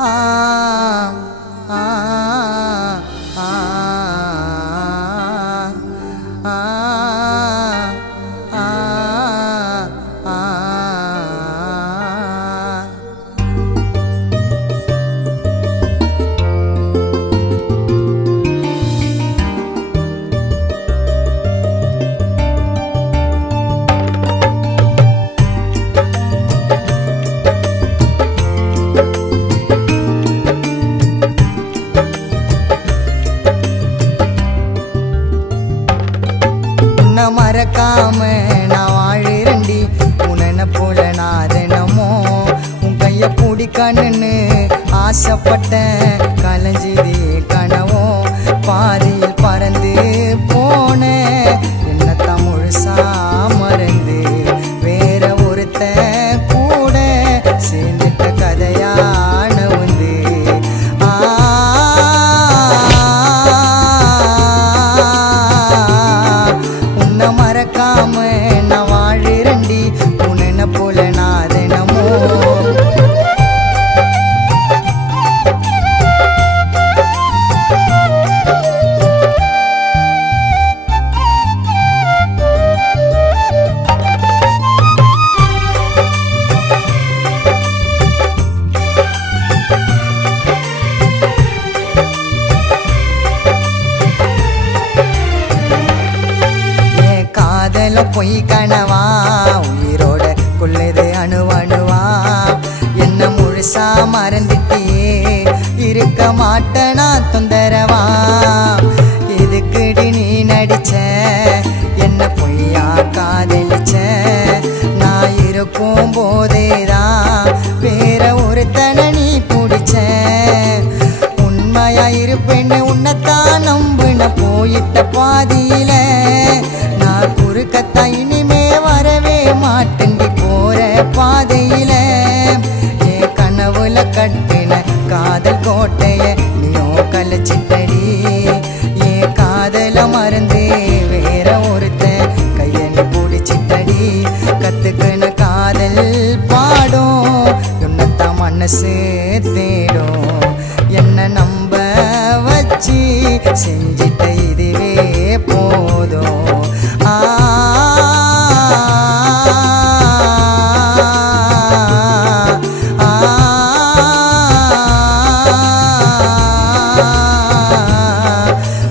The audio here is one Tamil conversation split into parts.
ஆ ஆ ஆ ஆ மறக்காம நான் வாழுறண்டி உன்ன போல நான் தினமும் உன் கைய பிடிக்கணுன்னு ஆசைப்பட்டேன் கலைஞ்சிதே கனவும் பாதியில் பறந்து போன என்னத்தான் முழுசா மறந்து வேற ஒருத்த கூட சேர்ந்துட்ட கதையான வந்து மறக்காம நான் வாழுறண்டி உன்ன போல நான் தினமும் பொய் கனவா உயிரோட கொள்ளுது அணுவணுவா என்ன முழுசா மறந்துட்டியே இருக்க மாட்டேனா தொந்தரவா எதுக்குடி நீ நடிச்ச என்ன பொய்யா காதலிச்ச நான் இருக்கும் போதேதான் வேற ஒருத்தனை நீ பிடிச்ச உண்மையா இருப்பேன்னு உன்னைத்தான் நம்புன போயிட்ட பாதியில நான் குறுக்கத்தா இனிமே வரவே மாட்டேண்டி போற பாதையில என் கனவுல கட்டின காதல் கோட்டைய நீயோ கலைச்சிட்டடி என் காதல மறந்து வேற ஒருத்த கையனை பிடிச்சிட்டடி கத்துக்கின காதல் பாடும் உன்னத்தான் மனசு தேடும் என்ன நம்ப வச்சு செஞ்சிட்ட இதுவே போதும்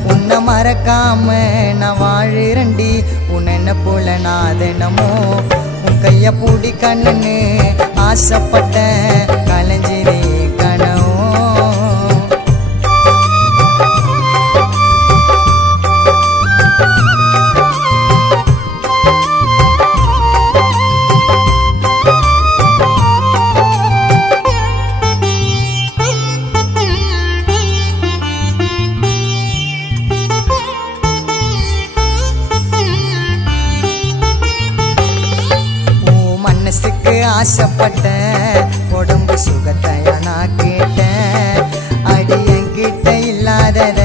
உன்னை மறக்காம நான் வாழுறண்டி உன்ன போல நான் தினமும் உன் கைய பிடிக்கணுன்னு ஆசைப்பட்டேன் கலைஞ்சிதே கனவும் மனசுக்கு ஆசைப்பட்டேன் உடம்பு சுகத்தையா நான் கேட்டேன் அடி என்கிட்ட இல்லாதத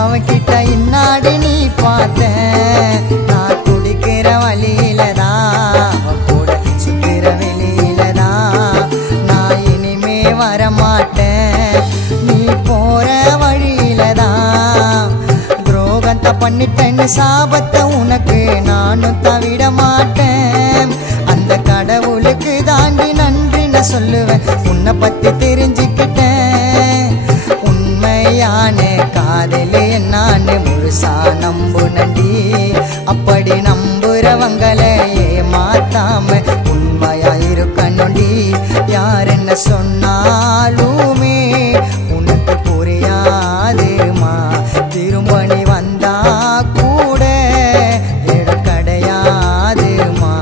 அவன்கிட்ட இன்னாடி நீ பார்த்தேன் நான் குடிக்கிற வழியில தான் அவன் கூட சுத்திர வெளியில தான் நான் இனிமே வரமாட்டேன் நீ போற வழியில தான் துரோகத்தை பண்ணிட்டேன்னு சாபத்தை உனக்கு நானும் தவிட மாட்டேன் அந்த கடவுளுக்கு தாண்டி நன்றி நான் சொல்லுவேன் உன்னை பத்தி தெரிஞ்சுக்கிட்டேன் உண்மையான காதலே நான் முழுசா நம்புனண்டி அப்படி நம்புறவங்களை ஏமாத்தாம உண்மையா இருக்கணும்டி யார் என்ன சொன்னாலுமே உனக்கு புரியாதுமா திரும்ப நீ வந்தா கூட இடம் கிடையாதுமா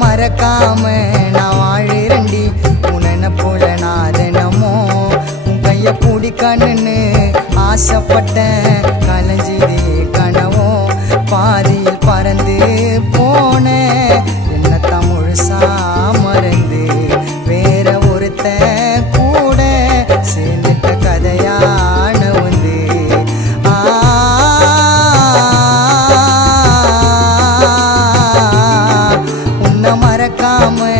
மறக்காம நான் வாழுறண்டி உன்ன போல நான் தினமும் உன் கைய பிடிக்கணுன்னு ஆசைப்பட்டேன் கலைஞ்சிதே கனவும் பாதியில் பறந்து போன என்னத்தான் முழுசா மறந்து வேற ஒருத்த கூட சேர்ந்துட்ட கதையான இல்லாம